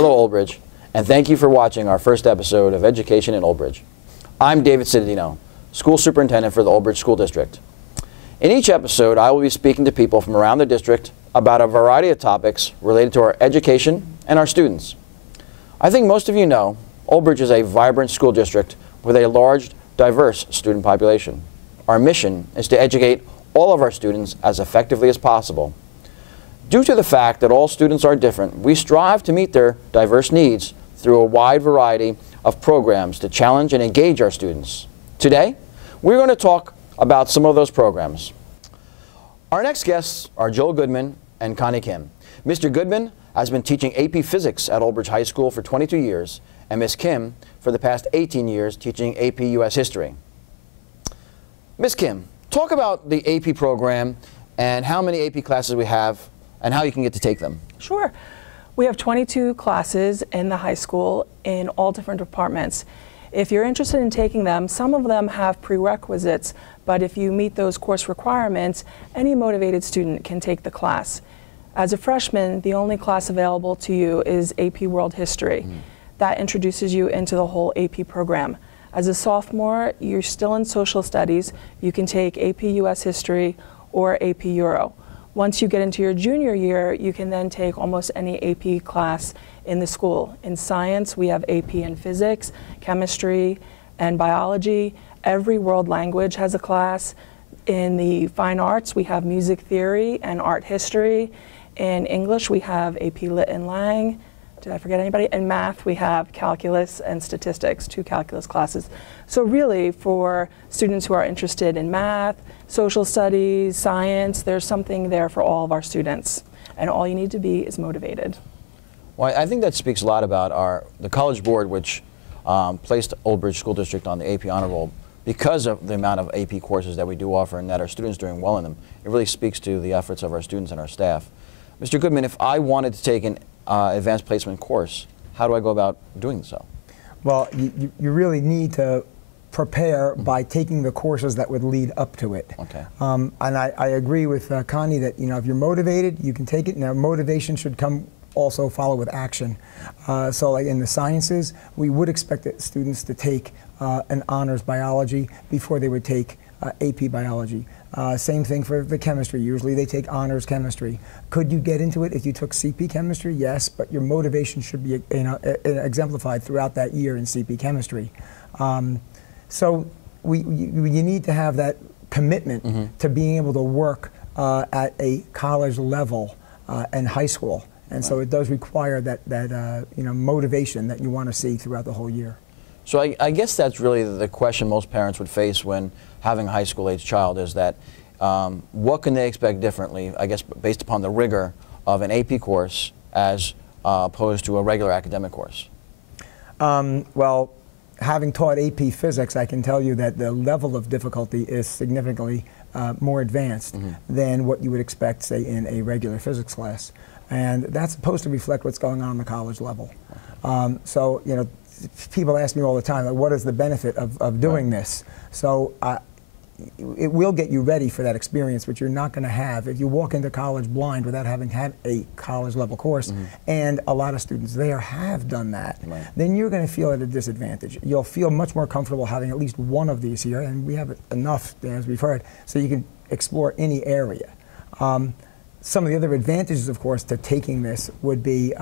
Hello, Old Bridge, and thank you for watching our first episode of Education in Old Bridge. I'm David Cittadino, School Superintendent for the Old Bridge School District. In each episode, I will be speaking to people from around the district about a variety of topics related to our education and our students. I think most of you know Old Bridge is a vibrant school district with a large, diverse student population. Our mission is to educate all of our students as effectively as possible. Due to the fact that all students are different, we strive to meet their diverse needs through a wide variety of programs to challenge and engage our students. Today, we're going to talk about some of those programs. Our next guests are Joel Goodman and Connie Kim. Mr. Goodman has been teaching AP Physics at Old Bridge High School for 22 years, and Ms. Kim for the past 18 years teaching AP US History. Ms. Kim, talk about the AP program and how many AP classes we have and how you can get to take them. Sure. We have 22 classes in the high school in all different departments. If you're interested in taking them, some of them have prerequisites, but if you meet those course requirements, any motivated student can take the class. As a freshman, the only class available to you is AP World History. That introduces you into the whole AP program. As a sophomore, you're still in social studies. You can take AP US History or AP Euro. Once you get into your junior year, you can then take almost any AP class in the school. In science, we have AP in physics, chemistry, and biology. Every world language has a class. In the fine arts, we have music theory and art history. In English, we have AP Lit and Lang. Did I forget anybody? In math, we have calculus and statistics, 2 calculus classes. So really, for students who are interested in math, social studies, science, there's something there for all of our students. And all you need to be is motivated. Well, I think that speaks a lot about the College Board, which placed Old Bridge School District on the AP Honor Roll because of the amount of AP courses that we do offer and that our students are doing well in them. It really speaks to the efforts of our students and our staff. Mr. Goodman, if I wanted to take an advanced placement course, how do I go about doing so? Well, you really need to prepare by taking the courses that would lead up to it. Okay. And I agree with Connie that if you're motivated, you can take it. Now, motivation should come also follow with action. So like in the sciences, we would expect students to take an honors biology before they would take AP biology. Same thing for the chemistry. Usually they take honors chemistry. Could you get into it if you took CP chemistry? Yes, but your motivation should be exemplified throughout that year in CP chemistry. So you need to have that commitment to being able to work at a college level and high school. And so it does require that motivation that you want to see throughout the whole year. So I guess that's really the question most parents would face when having a high school age child is that what can they expect differently, I guess, based upon the rigor of an AP course as opposed to a regular academic course? Well, having taught AP Physics, I can tell you that the level of difficulty is significantly more advanced than what you would expect, say, in a regular physics class. And that's supposed to reflect what's going on the college level. So, people ask me all the time, like, what is the benefit of doing this? So it will get you ready for that experience, which you're not going to have if you walk into college blind without having had a college level course, and a lot of students there have done that. Then you're going to feel at a disadvantage. You'll feel much more comfortable having at least one of these here, and we have enough, as we've heard, so you can explore any area. Some of the other advantages, of course, to taking this would be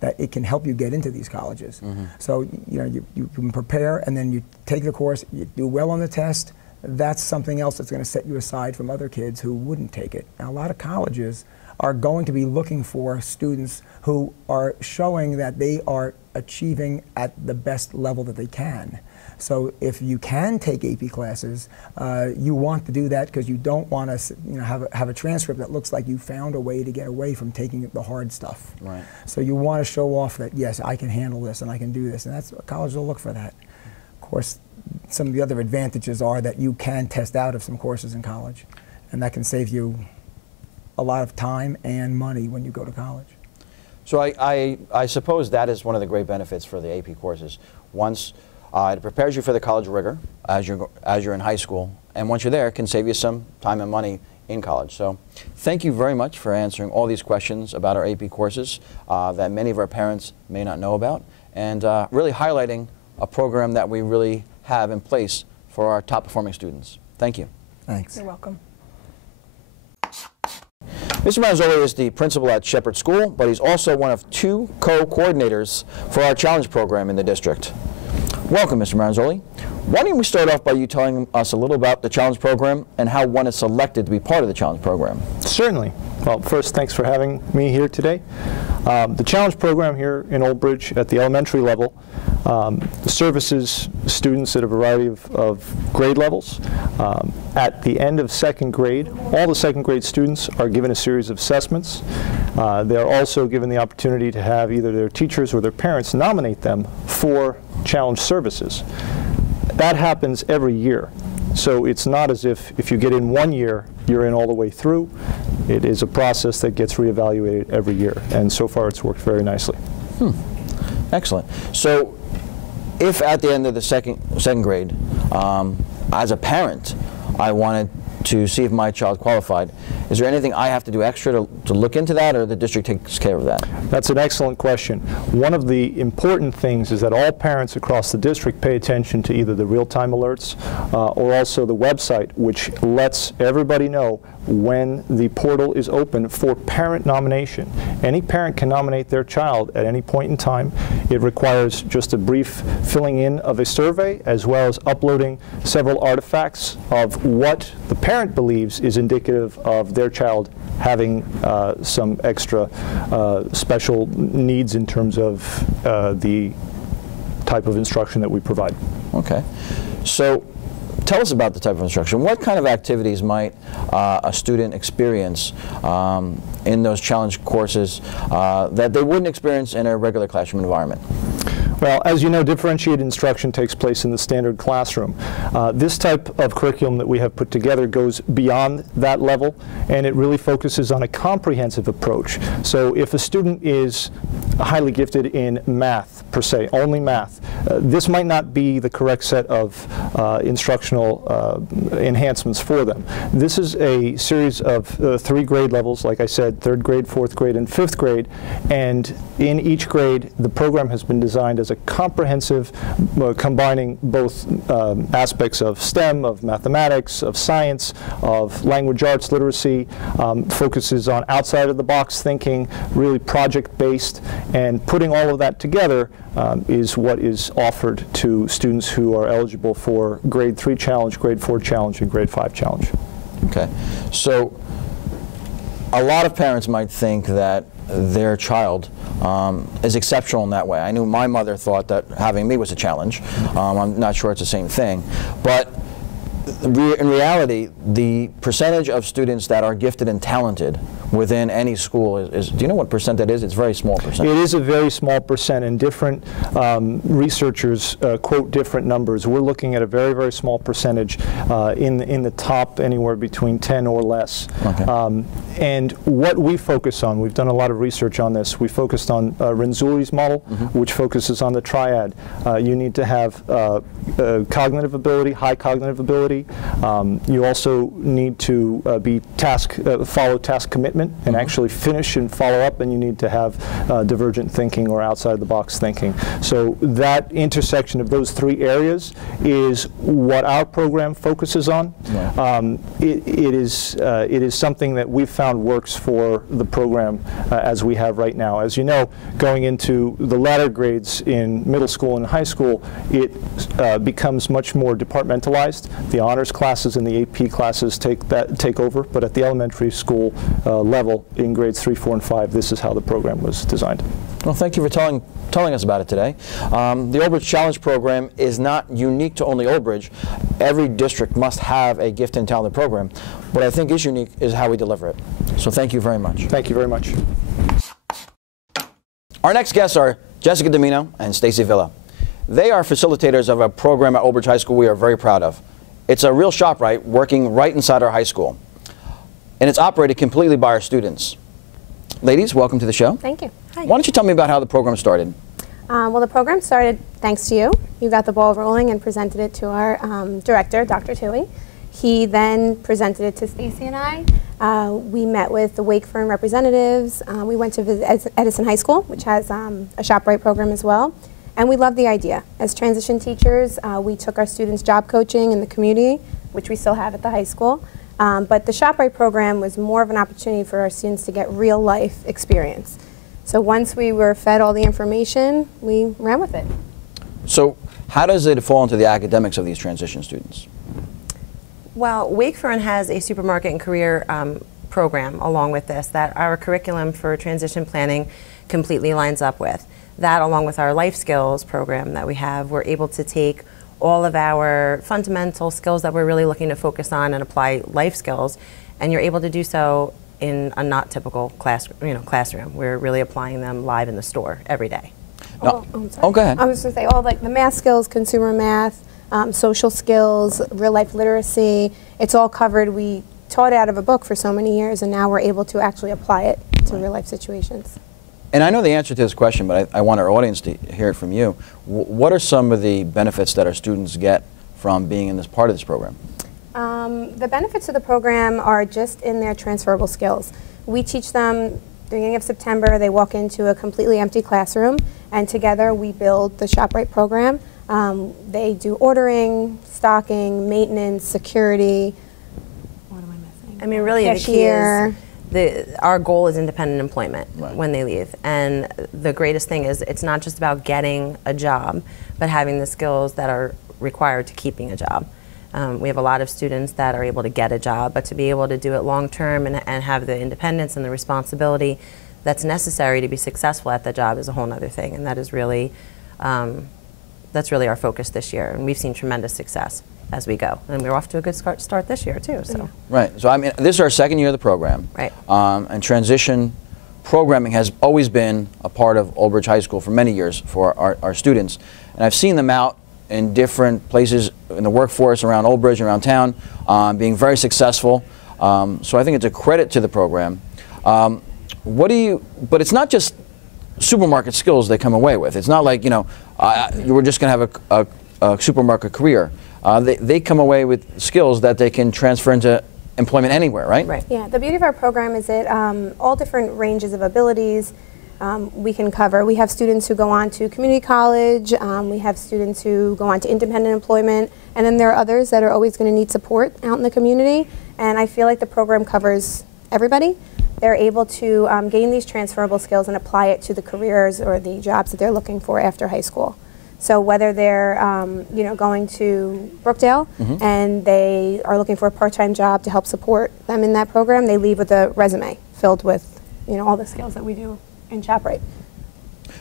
that it can help you get into these colleges. So you can prepare, and then you take the course, you do well on the test. That's something else that's going to set you aside from other kids who wouldn't take it. Now, a lot of colleges are going to be looking for students who are showing that they are achieving at the best level that they can. So if you can take AP classes, you want to do that because you don't want to have a transcript that looks like you found a way to get away from taking the hard stuff. Right. So you want to show off that, yes, I can handle this and I can do this, and that's colleges will look for that. Of course, some of the other advantages are that you can test out of some courses in college, and that can save you a lot of time and money when you go to college. So I suppose that is one of the great benefits for the AP courses. Once it prepares you for the college rigor as you're in high school, and once you're there, it can save you some time and money in college. So thank you very much for answering all these questions about our AP courses that many of our parents may not know about, and really highlighting a program that we really have in place for our top performing students. Thank you. Thanks. You're welcome. Mr. Marzoli is the principal at ShopRite School, but he's also one of 2 co-coordinators for our challenge program in the district. Welcome, Mr. Marzoli. Why don't we start off by you telling us a little about the challenge program and how one is selected to be part of the challenge program? Certainly. Well, first, thanks for having me here today. The challenge program here in Old Bridge at the elementary level services students at a variety of grade levels. At the end of second grade, all the second grade students are given a series of assessments. They are also given the opportunity to have either their teachers or their parents nominate them for challenge services. That happens every year. So it's not as if you get in one year, you're in all the way through. It is a process that gets reevaluated every year, and so far it's worked very nicely. Excellent. So if at the end of the second grade, as a parent, I wanted to see if my child qualified, is there anything I have to do extra to look into that, or the district takes care of that? That's an excellent question. One of the important things is that all parents across the district pay attention to either the real-time alerts or also the website, which lets everybody know when the portal is open for parent nomination. Any parent can nominate their child at any point in time. It requires just a brief filling in of a survey, as well as uploading several artifacts of what the parent believes is indicative of their child having some extra special needs in terms of the type of instruction that we provide. Okay. So tell us about the type of instruction. What kind of activities might a student experience in those challenge courses that they wouldn't experience in a regular classroom environment? Well, as you know, differentiated instruction takes place in the standard classroom. This type of curriculum that we have put together goes beyond that level, and it really focuses on a comprehensive approach. So if a student is highly gifted in math, per se, only math, this might not be the correct set of instructional enhancements for them. This is a series of 3 grade levels, like I said, 3rd grade, 4th grade, and 5th grade, and in each grade, the program has been designed as a comprehensive, combining both aspects of STEM, of mathematics, of science, of language arts, literacy, focuses on outside-of-the-box thinking, really project-based, and putting all of that together is what is offered to students who are eligible for grade 3 challenge, grade 4 challenge, and grade 5 challenge. Okay. So a lot of parents might think that their child is exceptional in that way. I knew my mother thought that having me was a challenge. I'm not sure it's the same thing. But in reality, the percentage of students that are gifted and talented within any school is, do you know what percent that is? It's a very small percent. It is a very small percent, and different researchers quote different numbers. We're looking at a very, very small percentage in the top anywhere between 10 or less. Okay. And what we focus on, we've done a lot of research on this. We focused on Renzulli's model, which focuses on the triad. You need to have cognitive ability, high cognitive ability. You also need to follow task commitment and actually finish and follow up, and you need to have divergent thinking or outside-the-box thinking. So that intersection of those 3 areas is what our program focuses on. Yeah. It is something that we've found works for the program as we have right now. As you know, going into the latter grades in middle school and high school, it becomes much more departmentalized. The honors classes and the AP classes take over, but at the elementary school level in grades 3, 4, and 5, this is how the program was designed. Well, thank you for telling us about it today. The Old Bridge Challenge program is not unique to only Old Bridge. Every district must have a gifted and talented program. What I think is unique is how we deliver it. So thank you very much. Thank you very much. Our next guests are Jessica Domino and Stacy Villa. They are facilitators of a program at Old Bridge High School we are very proud of. It's a real ShopRite working right inside our high school. And it's operated completely by our students. Ladies, welcome to the show. Thank you. Hi. Why don't you tell me about how the program started? Well, the program started thanks to you. You got the ball rolling and presented it to our director, Dr. Tui. He then presented it to Stacy and I. We met with the Wakefern representatives. We went to visit Edison High School, which has a ShopRite program as well. And we loved the idea. As transition teachers, we took our students job coaching in the community, which we still have at the high school. But the ShopRite program was more of an opportunity for our students to get real life experience. So once we were fed all the information, we ran with it. So how does it fall into the academics of these transition students? Well, Wakefern has a supermarket and career program along with this that our curriculum for transition planning completely lines up with. That, along with our life skills program that we have, we're able to take all of our fundamental skills that we're really looking to focus on and apply life skills, and you're able to do so in a not typical classroom. We're really applying them live in the store every day. No. I'm sorry. Oh, go ahead. I was going to say, all like the math skills, consumer math, social skills, real life literacy, it's all covered. We taught out of a book for so many years, and now we're able to actually apply it to real life situations. And I know the answer to this question, but I want our audience to hear it from you. What are some of the benefits that our students get from being in this part of this program? The benefits of the program are just in their transferable skills. We teach them, the beginning of September, they walk into a completely empty classroom, and together we build the ShopRite program. They do ordering, stocking, maintenance, security. What am I missing? I mean, really, cashier. The key is our goal is independent employment Right. when they leave. And the greatest thing is it's not just about getting a job, but having the skills that are required to keeping a job. We have a lot of students that are able to get a job, but to be able to do it long term and have the independence and the responsibility that's necessary to be successful at the job is a whole other thing. And that is really, that's really our focus this year. And we've seen tremendous success as we go. And we're off to a good start this year too. So. Right. So I mean, this is our second year of the program. Right. And transition programming has always been a part of Old Bridge High School for many years for our students. And I've seen them out in different places in the workforce around Old Bridge, around town, being very successful. So I think it's a credit to the program. But it's not just supermarket skills they come away with. It's not like, you were just going to have a supermarket career. They come away with skills that they can transfer into employment anywhere, right? Right. Yeah, the beauty of our program is that all different ranges of abilities we can cover. We have students who go on to community college, we have students who go on to independent employment, and then there are others that are always going to need support out in the community, and I feel like the program covers everybody. They're able to gain these transferable skills and apply it to the careers or the jobs that they're looking for after high school. So whether they're going to Brookdale and they are looking for a part-time job to help support them in that program, they leave with a resume filled with all the skills that we do in ShopRite.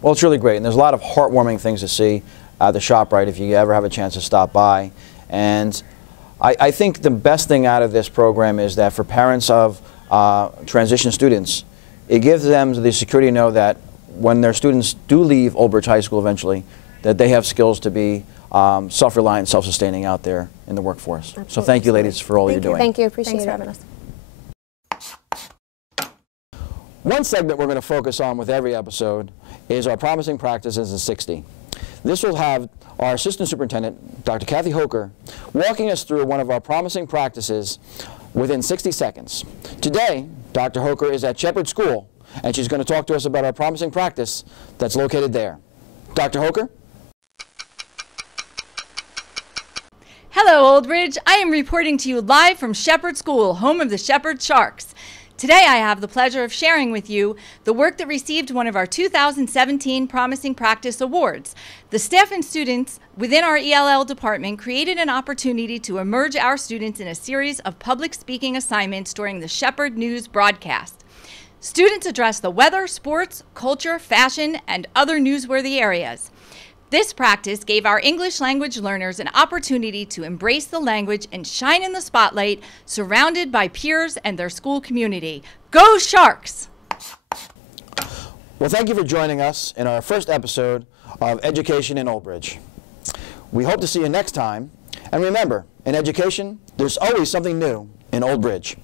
Well, it's really great, and there's a lot of heartwarming things to see at the ShopRite if you ever have a chance to stop by. And I think the best thing out of this program is that for parents of transition students, it gives them the security to know that when their students do leave Old Bridge High School eventually, that they have skills to be self-reliant, self-sustaining out there in the workforce. Absolutely. So thank you, ladies, for all you're doing. Thank you. Appreciate Thanks it. for having us. One segment we're going to focus on with every episode is our Promising Practices in 60. This will have our Assistant Superintendent, Dr. Kathy Hoker, walking us through one of our promising practices within 60 seconds. Today, Dr. Hoker is at Shepherd School, and she's going to talk to us about our promising practice that's located there. Dr. Hoker? Hello, Old Bridge. I am reporting to you live from Shepherd School, home of the Shepherd Sharks. Today I have the pleasure of sharing with you the work that received one of our 2017 Promising Practice Awards. The staff and students within our ELL department created an opportunity to immerse our students in a series of public speaking assignments during the Shepherd News broadcast. Students addressed the weather, sports, culture, fashion, and other newsworthy areas. This practice gave our English language learners an opportunity to embrace the language and shine in the spotlight, surrounded by peers and their school community. Go Sharks! Well, thank you for joining us in our first episode of Education in Old Bridge. We hope to see you next time. And remember, in education, there's always something new in Old Bridge.